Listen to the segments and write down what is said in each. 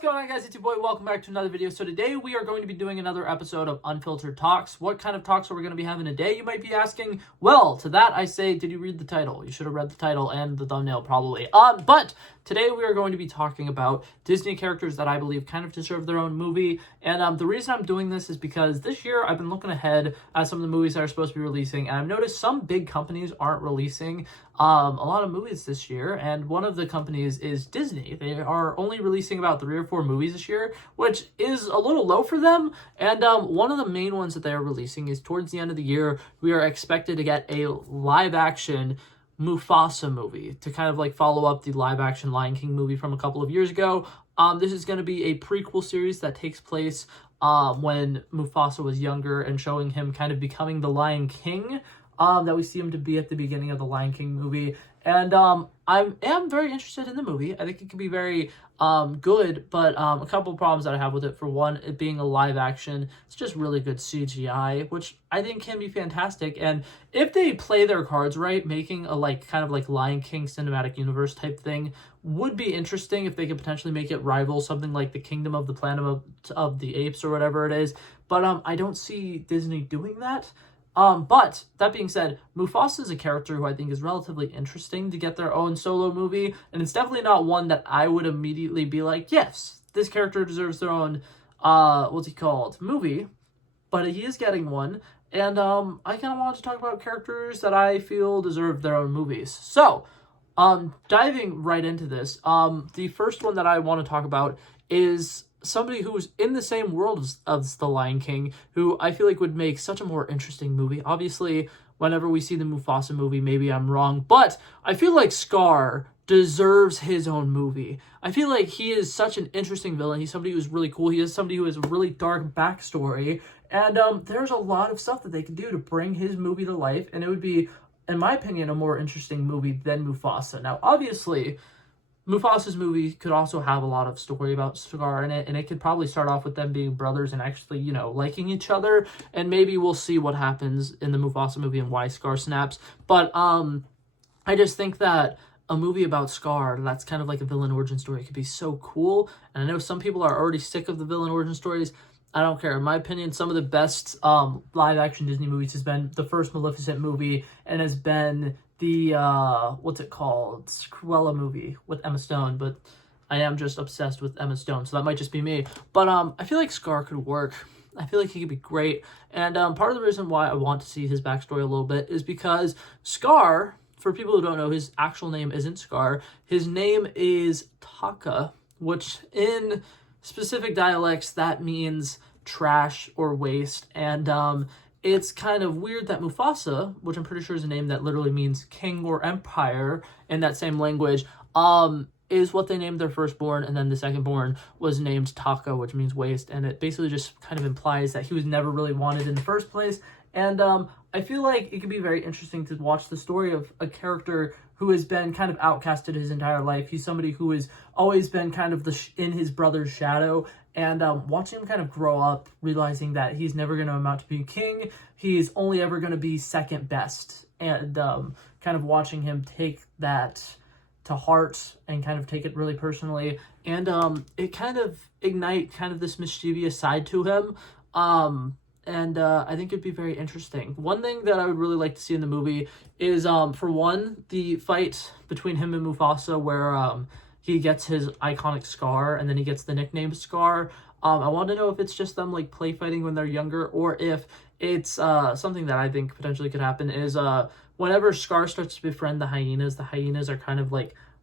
What's going on, guys? It's your boy. Welcome back to another video. So today we are going to be doing another episode of Unfiltered Talks. What kind of talks are we going to be having today, you might be asking? Well, to that I say, did you read the title? You should have read the title and the thumbnail probably. But today we are going to be talking about Disney characters that I believe kind of deserve their own movie. And the reason I'm doing this is because this year I've been looking ahead at some of the movies that are supposed to be releasing, and I've noticed some big companies aren't releasing a lot of movies this year, and one of the companies is Disney. They are only releasing about 3 or 4 movies this year, which is a little low for them, and one of the main ones that they are releasing is towards the end of the year, we are expected to get a live-action Mufasa movie to kind of like follow up the live-action Lion King movie from a couple of years ago. This is going to be a prequel series that takes place when Mufasa was younger and showing him kind of becoming the Lion King that we see him to be at the beginning of the Lion King movie. And I am very interested in the movie. I think it could be very good, but a couple of problems that I have with it. For one, it being a live action, it's just really good CGI, which I think can be fantastic. And if they play their cards right, making a kind of Lion King cinematic universe type thing would be interesting if they could potentially make it rival something like the Kingdom of the Planet of the Apes or whatever it is. But I don't see Disney doing that. But that being said, Mufasa is a character who I think is relatively interesting to get their own solo movie, and it's definitely not one that I would immediately be like, yes, this character deserves their own, movie, but he is getting one, and I kind of wanted to talk about characters that I feel deserve their own movies. So, diving right into this, the first one that I want to talk about is somebody who's in the same world as the Lion King, who I feel like would make such a more interesting movie. Obviously, whenever we see the Mufasa movie, maybe I'm wrong, but I feel like Scar deserves his own movie. I feel like he is such an interesting villain. He's somebody who's really cool. He is somebody who has a really dark backstory, and there's a lot of stuff that they could do to bring his movie to life, and it would be, in my opinion, a more interesting movie than Mufasa. Now, obviously, Mufasa's movie could also have a lot of story about Scar in it, and it could probably start off with them being brothers and actually, liking each other, and maybe we'll see what happens in the Mufasa movie and why Scar snaps. But I just think that a movie about Scar that's kind of like a villain origin story could be so cool, and I know some people are already sick of the villain origin stories. I don't care. In my opinion, some of the best live-action Disney movies has been the first Maleficent movie, and has been the, Cruella movie with Emma Stone, but I am just obsessed with Emma Stone, so that might just be me. But I feel like Scar could work. I feel like he could be great, and part of the reason why I want to see his backstory a little bit is because Scar, for people who don't know, his actual name isn't Scar. His name is Taka, which in specific dialects, that means trash or waste, and it's kind of weird that Mufasa, which I'm pretty sure is a name that literally means king or empire in that same language, is what they named their firstborn, and then the secondborn was named Taka, which means waste, and it basically just kind of implies that he was never really wanted in the first place. And I feel like it could be very interesting to watch the story of a character who has been kind of outcasted his entire life. He's somebody who has always been kind of in his brother's shadow, and watching him kind of grow up, realizing that he's never going to amount to being king, he's only ever going to be second best, and kind of watching him take that to heart and kind of take it really personally, and it kind of ignite kind of this mischievous side to him, and I think it'd be very interesting. One thing that I would really like to see in the movie is, for one, the fight between him and Mufasa, where he gets his iconic scar, and then he gets the nickname Scar. I want to know if it's just them play fighting when they're younger, or if it's something that I think potentially could happen is whenever Scar starts to befriend the hyenas are kind of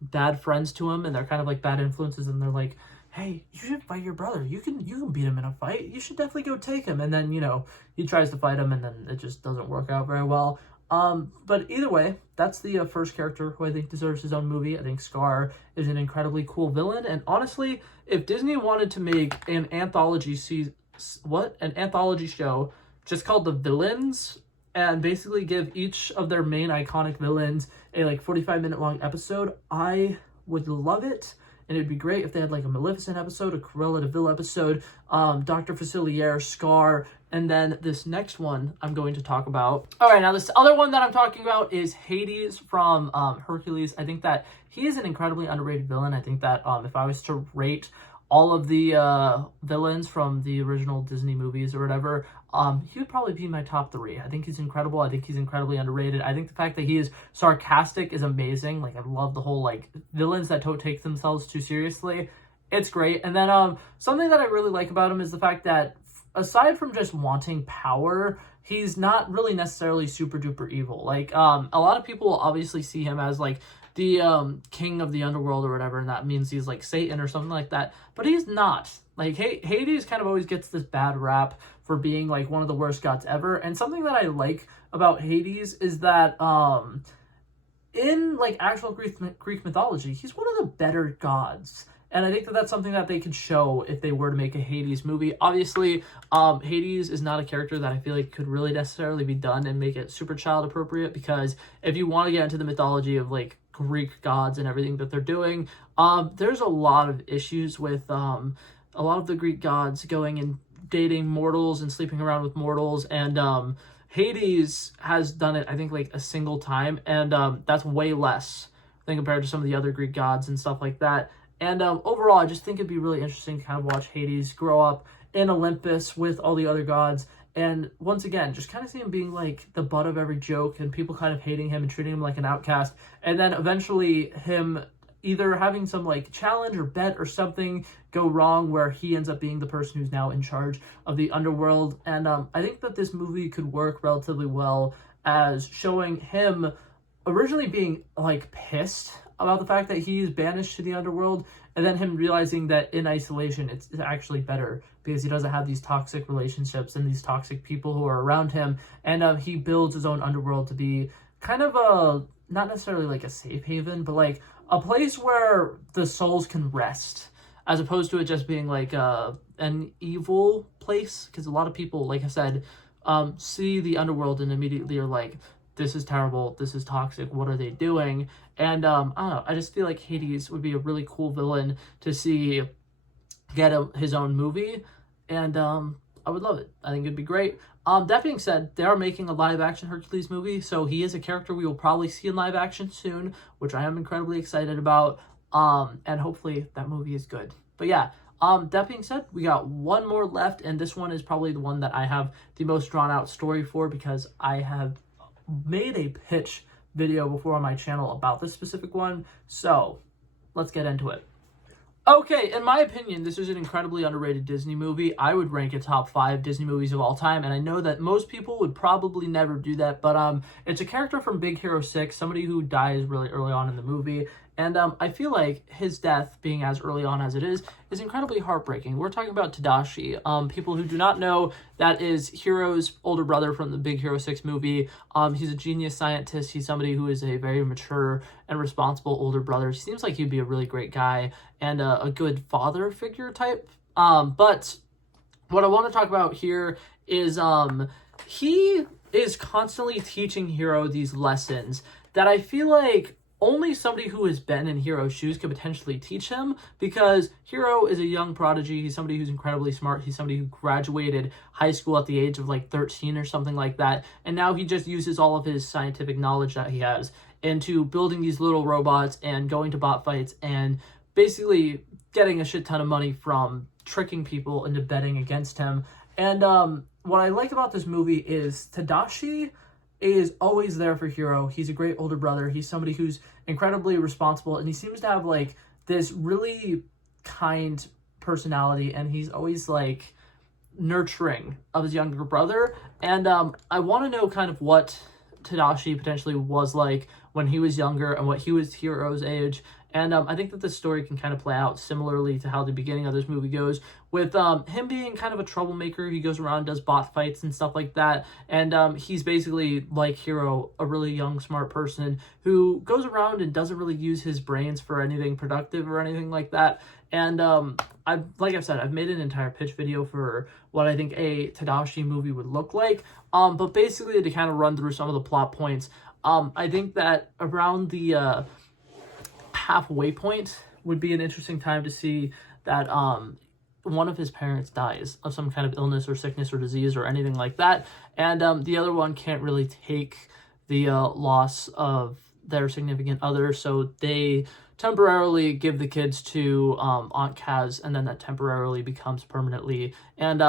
bad friends to him, and they're kind of bad influences, and they're like, hey, you should fight your brother. You can beat him in a fight. You should definitely go take him. And then, he tries to fight him, and then it just doesn't work out very well. But either way, that's the first character who I think deserves his own movie. I think Scar is an incredibly cool villain. And honestly, if Disney wanted to make an anthology show just called The Villains, and basically give each of their main iconic villains a 45-minute long episode, I would love it. And it'd be great if they had a Maleficent episode, a Cruella de Vil episode, Dr. Facilier, Scar, and then this next one I'm going to talk about. All right, now this other one that I'm talking about is Hades from Hercules. I think that he is an incredibly underrated villain. I think that if I was to rate all of the villains from the original Disney movies or whatever, he would probably be my top 3. I think he's incredible. I think he's incredibly underrated. I think the fact that he is sarcastic is amazing. Like, I love the whole, like, villains that don't take themselves too seriously. It's great. And then something that I really like about him is the fact that aside from just wanting power, he's not really necessarily super duper evil. Like, a lot of people obviously see him as like the king of the underworld or whatever, and that means he's like Satan or something like that. But he's not. Like, Hades kind of always gets this bad rap for being like one of the worst gods ever. And something that I like about Hades is that in like actual Greek mythology, he's one of the better gods. And I think that that's something that they could show if they were to make a Hades movie. Obviously, Hades is not a character that I feel like could really necessarily be done and make it super child appropriate, because if you want to get into the mythology of like Greek gods and everything that they're doing, there's a lot of issues with a lot of the Greek gods going and dating mortals and sleeping around with mortals, and Hades has done it, I think, like a single time, and that's way less than compared to some of the other Greek gods and stuff like that. And overall, I just think it'd be really interesting to kind of watch Hades grow up in Olympus with all the other gods. And once again, just kind of see him being like the butt of every joke and people kind of hating him and treating him like an outcast. And then eventually him either having some like challenge or bet or something go wrong where he ends up being the person who's now in charge of the underworld. And I think that this movie could work relatively well as showing him originally being like pissed about the fact that he's banished to the underworld, and then him realizing that in isolation it's actually better because he doesn't have these toxic relationships and these toxic people who are around him, and he builds his own underworld to be kind of a, not necessarily like a safe haven, but like a place where the souls can rest, as opposed to it just being like an evil place, because a lot of people, like I said, see the underworld and immediately are like, this is terrible, this is toxic, what are they doing? And I don't know, I just feel like Hades would be a really cool villain to see get his own movie, and I would love it. I think it'd be great. That being said, they are making a live action Hercules movie, so he is a character we will probably see in live action soon, which I am incredibly excited about, and hopefully that movie is good. But yeah, that being said, we got one more left, and this one is probably the one that I have the most drawn out story for, because I have made a pitch video before on my channel about this specific one, so let's get into it. Okay, in my opinion, this is an incredibly underrated Disney movie. I would rank it top 5 Disney movies of all time, and I know that most people would probably never do that, but it's a character from Big Hero 6, somebody who dies really early on in the movie, and I feel like his death, being as early on as it is incredibly heartbreaking. We're talking about Tidashi. People who do not know, that is Hiro's older brother from the Big Hero 6 movie. He's a genius scientist. He's somebody who is a very mature and responsible older brother. He seems like he'd be a really great guy and a good father figure type. But what I want to talk about here is he is constantly teaching Hiro these lessons that I feel like only somebody who has been in Hiro's shoes could potentially teach him, because Hiro is a young prodigy. He's somebody who's incredibly smart. He's somebody who graduated high school at the age of like 13 or something like that. And now he just uses all of his scientific knowledge that he has into building these little robots and going to bot fights and basically getting a shit ton of money from tricking people into betting against him. And what I like about this movie is Tidashi is always there for Hiro. He's a great older brother. He's somebody who's incredibly responsible, and he seems to have like this really kind personality, and he's always like nurturing of his younger brother. And I want to know kind of what Tidashi potentially was like when he was younger and what he was Hiro's age. And I think that this story can kind of play out similarly to how the beginning of this movie goes, with him being kind of a troublemaker. He goes around, does bot fights and stuff like that, and he's basically, like Hiro, a really young, smart person who goes around and doesn't really use his brains for anything productive or anything like that. And like I've said, I've made an entire pitch video for what I think a Tidashi movie would look like, but basically to kind of run through some of the plot points, I think that around the halfway point would be an interesting time to see that one of his parents dies of some kind of illness or sickness or disease or anything like that, and the other one can't really take the loss of their significant other, so they temporarily give the kids to Aunt Kaz, and then that temporarily becomes permanently. And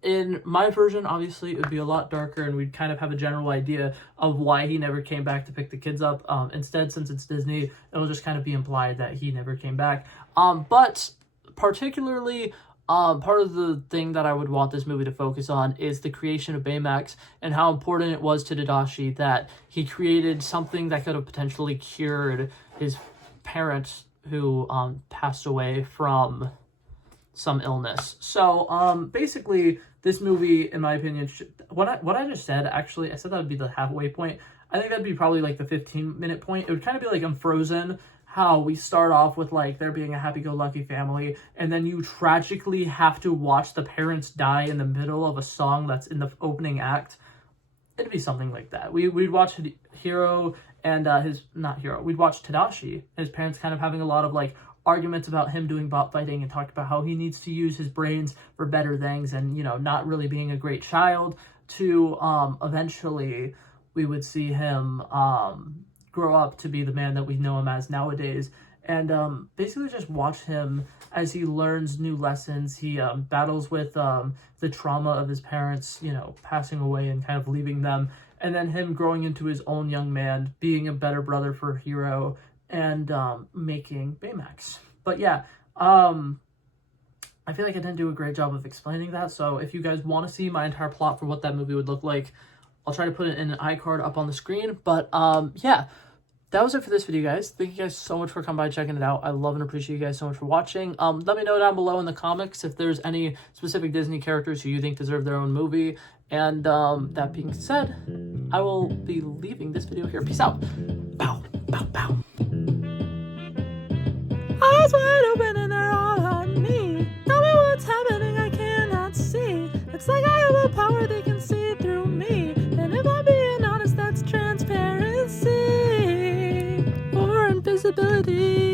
in my version, obviously, it would be a lot darker, and we'd kind of have a general idea of why he never came back to pick the kids up. Instead, since it's Disney, it'll just kind of be implied that he never came back. But particularly, part of the thing that I would want this movie to focus on is the creation of Baymax and how important it was to Tidashi that he created something that could have potentially cured his parents who passed away from some illness. So basically, this movie, in my opinion, what I just said, actually, I said that would be the halfway point. I think that'd be probably like the 15-minute point. It would kind of be like in Frozen, how we start off with like there being a happy-go-lucky family, and then you tragically have to watch the parents die in the middle of a song that's in the opening act. It'd be something like that. We'd watch Hiro and we'd watch Tidashi, his parents kind of having a lot of like arguments about him doing bot fighting, and talked about how he needs to use his brains for better things, and not really being a great child, to eventually we would see him grow up to be the man that we know him as nowadays. And basically just watch him as he learns new lessons. He battles with the trauma of his parents passing away and kind of leaving them, and then him growing into his own young man, being a better brother for Hiro, and making Baymax. But yeah, I feel like I didn't do a great job of explaining that, so if you guys want to see my entire plot for what that movie would look like, I'll try to put it in an iCard up on the screen. But yeah, that was it for this video, guys. Thank you guys so much for coming by checking it out. I love and appreciate you guys so much for watching. Let me know down below in the comics if there's any specific Disney characters who you think deserve their own movie. And that being said, I will be leaving this video here. Peace out. Bow, bow, bow. Eyes wide open and they're all on me. Tell me what's happening, I cannot see. It's like I have a power, they can see through me. And if I'm being honest, that's transparency or invisibility.